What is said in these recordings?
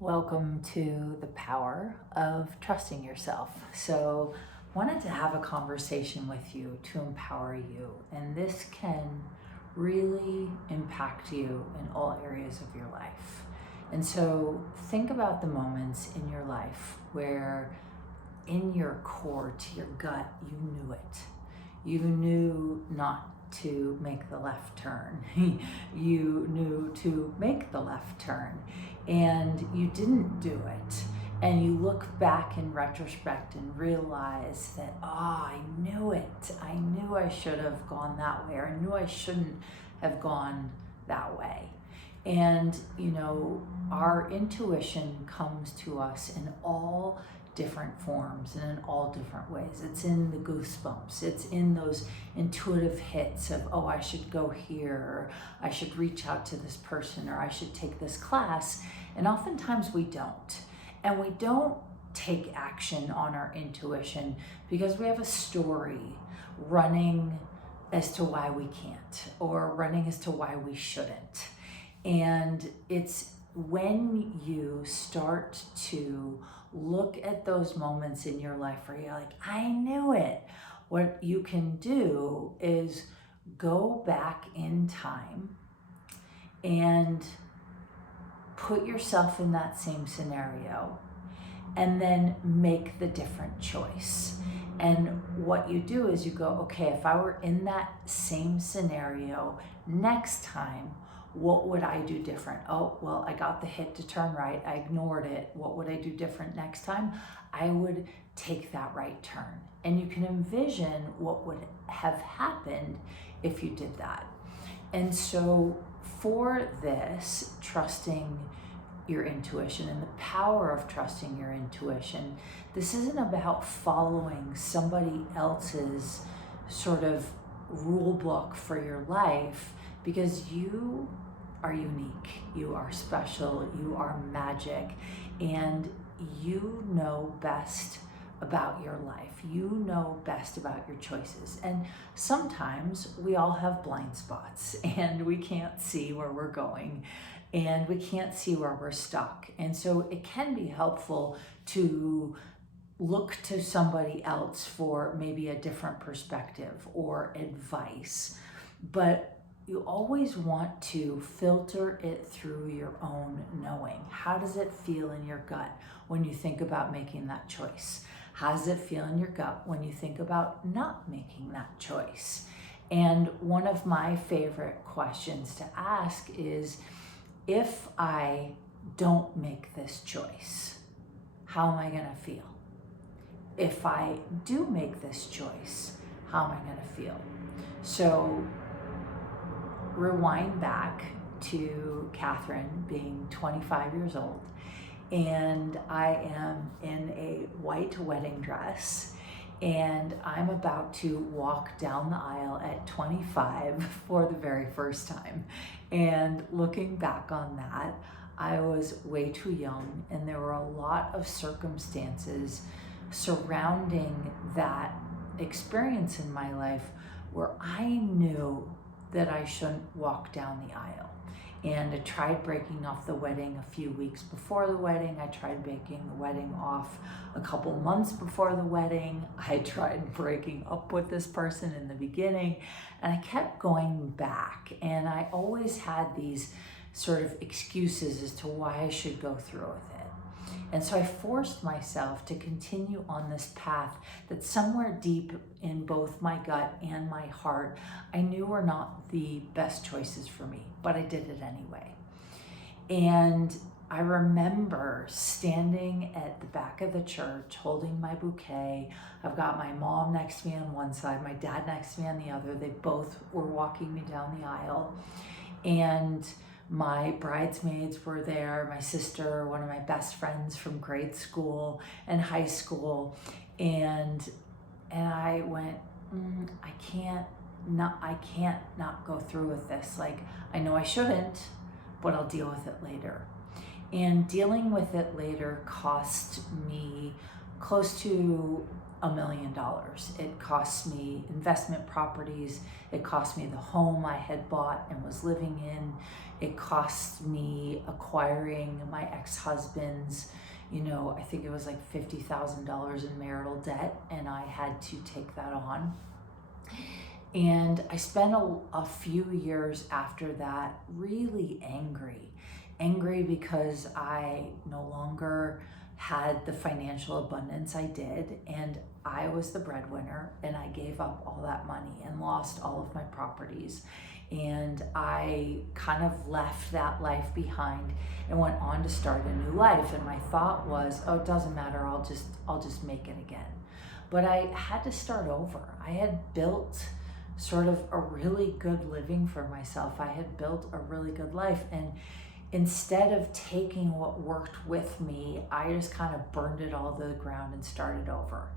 Welcome to the power of trusting yourself. So, wanted to have a conversation with you to empower you, and this can really impact you in all areas of your life. And so, think about the moments in your life where, in your core, to your gut, you knew it. You knew not to make the left turn. You knew to make the left turn and you didn't do it. And you look back in retrospect and realize that, I knew it. I knew I should have gone that way, or I knew I shouldn't have gone that way. And, our intuition comes to us in all different forms and in all different ways. It's in the goosebumps. It's in those intuitive hits of, I should go here, or I should reach out to this person, or I should take this class. And oftentimes we don't. And we don't take action on our intuition because we have a story running as to why we can't, or running as to why we shouldn't. And it's when you start to look at those moments in your life where you're like, I knew it. What you can do is go back in time and put yourself in that same scenario and then make the different choice. And what you do is you go, okay, if I were in that same scenario next time, what would I do different? Oh, well, I got the hit to turn right. I ignored it. What would I do different next time? I would take that right turn. And you can envision what would have happened if you did that. And so for this, trusting your intuition and the power of trusting your intuition, this isn't about following somebody else's sort of rule book for your life, because you are unique, you are special, you are magic, and you know best about your life. You know best about your choices. And sometimes we all have blind spots and we can't see where we're going and we can't see where we're stuck. And so it can be helpful to look to somebody else for maybe a different perspective or advice. But you always want to filter it through your own knowing. How does it feel in your gut when you think about making that choice? How does it feel in your gut when you think about not making that choice? And one of my favorite questions to ask is, if I don't make this choice, how am I going to feel? If I do make this choice, how am I going to feel? So rewind back to Katherine being 25 years old, and I am in a white wedding dress, and I'm about to walk down the aisle at 25 for the very first time. And looking back on that, I was way too young, and there were a lot of circumstances surrounding that experience in my life where I knew that I shouldn't walk down the aisle. And I tried breaking off the wedding a few weeks before the wedding. I tried breaking the wedding off a couple months before the wedding. I tried breaking up with this person in the beginning, and I kept going back. And I always had these sort of excuses as to why I should go through with it. And so I forced myself to continue on this path that somewhere deep in both my gut and my heart, I knew were not the best choices for me, but I did it anyway. And I remember standing at the back of the church holding my bouquet. I've got my mom next to me on one side, my dad next to me on the other. They both were walking me down the aisle. And my bridesmaids were there, my sister, one of my best friends from grade school and high school, and I went, I can't not go through with this. Like, I know I shouldn't, but I'll deal with it later. And dealing with it later cost me close to $1 million. It cost me investment properties. It cost me the home I had bought and was living in. It cost me acquiring my ex-husband's, I think it was like $50,000 in marital debt, and I had to take that on. And I spent a few years after that really angry because I no longer had the financial abundance I did, and I was the breadwinner, and I gave up all that money and lost all of my properties, and I kind of left that life behind and went on to start a new life. And my thought was, oh, it doesn't matter, I'll just make it again. But I had to start over. I had built sort of a really good living for myself. I had built a really good life, and instead of taking what worked with me, I just kind of burned it all to the ground and started over.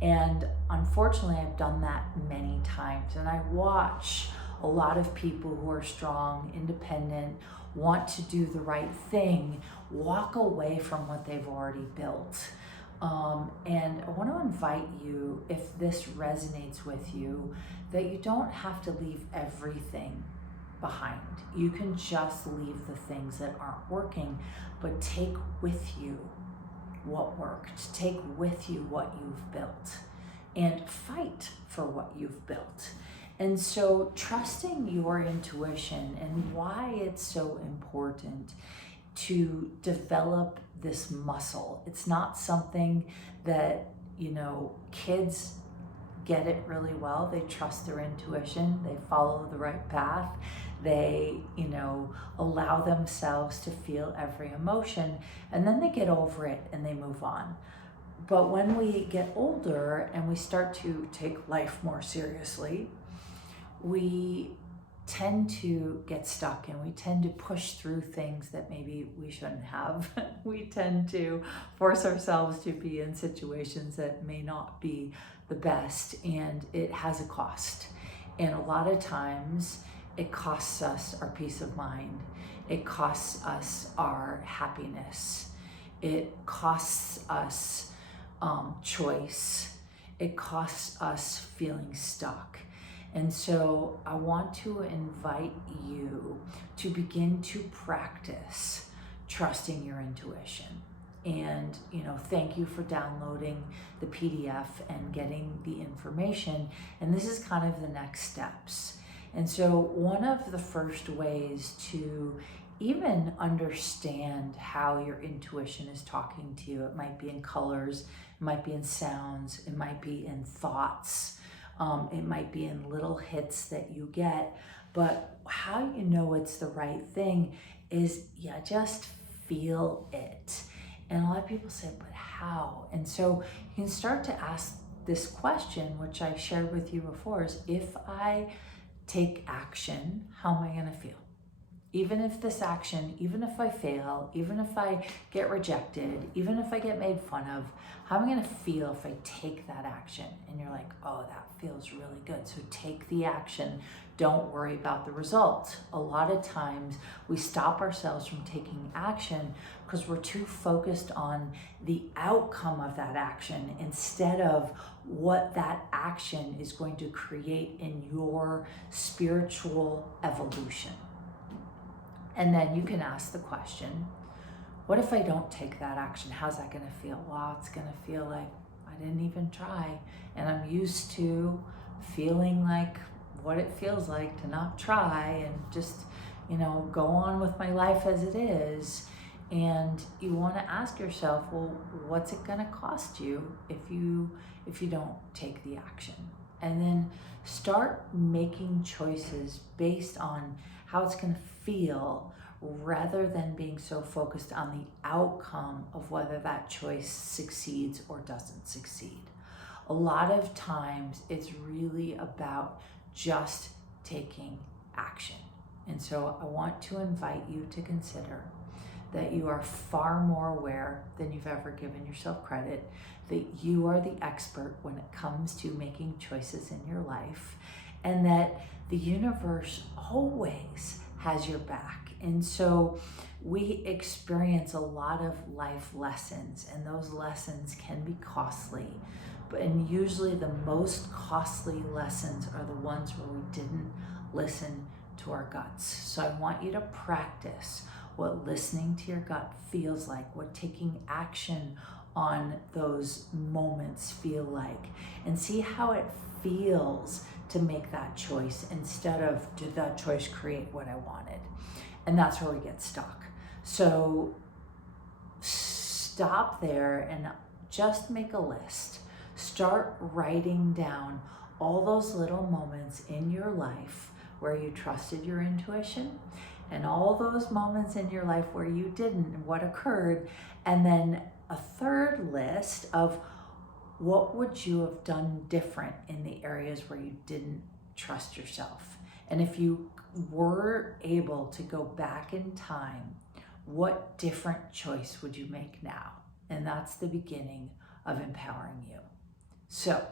And unfortunately, I've done that many times, and I watch a lot of people who are strong, independent, want to do the right thing, walk away from what they've already built. And I want to invite you, if this resonates with you, that you don't have to leave everything behind. You can just leave the things that aren't working, but take with you what worked. Take with you what you've built and fight for what you've built. And so trusting your intuition, and why it's so important to develop this muscle. It's not something that, kids get it really well. They trust their intuition. They follow the right path. They, allow themselves to feel every emotion, and then they get over it and they move on. But when we get older and we start to take life more seriously, we tend to get stuck, and we tend to push through things that maybe we shouldn't have. We tend to force ourselves to be in situations that may not be the best, and it has a cost. And a lot of times it costs us our peace of mind. It costs us our happiness. It costs us choice. It costs us feeling stuck. And so I want to invite you to begin to practice trusting your intuition. And, thank you for downloading the PDF and getting the information. And this is kind of the next steps. And so one of the first ways to even understand how your intuition is talking to you, it might be in colors, it might be in sounds, it might be in thoughts. It might be in little hits that you get, but how you know it's the right thing is you just feel it. And a lot of people say, but how? And so you can start to ask this question, which I shared with you before, is if I take action, how am I going to feel? Even if this action, even if I fail, even if I get rejected, even if I get made fun of, how am I going to feel if I take that action? And you're like, oh, that feels really good. So take the action. Don't worry about the result. A lot of times we stop ourselves from taking action because we're too focused on the outcome of that action instead of what that action is going to create in your spiritual evolution. And then you can ask the question, what if I don't take that action? How's that going to feel? Well, it's going to feel like I didn't even try. And I'm used to feeling like what it feels like to not try and just, go on with my life as it is. And you want to ask yourself, well, what's it going to cost you if you don't take the action? And then start making choices based on how it's going to feel, rather than being so focused on the outcome of whether that choice succeeds or doesn't succeed. A lot of times it's really about just taking action. And so I want to invite you to consider that you are far more aware than you've ever given yourself credit, that you are the expert when it comes to making choices in your life, and that the universe always has your back. And so we experience a lot of life lessons, and those lessons can be costly, And usually the most costly lessons are the ones where we didn't listen to our guts. So I want you to practice what listening to your gut feels like, what taking action on those moments feel like, and see how it feels to make that choice instead of did that choice create what I wanted. And that's where we get stuck. So stop there and just make a list. Start writing down all those little moments in your life where you trusted your intuition and all those moments in your life where you didn't and what occurred. And then a third list of what would you have done different in the areas where you didn't trust yourself. And if you were able to go back in time, what different choice would you make now? And that's the beginning of empowering you. So,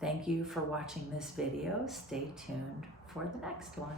thank you for watching this video. Stay tuned for the next one.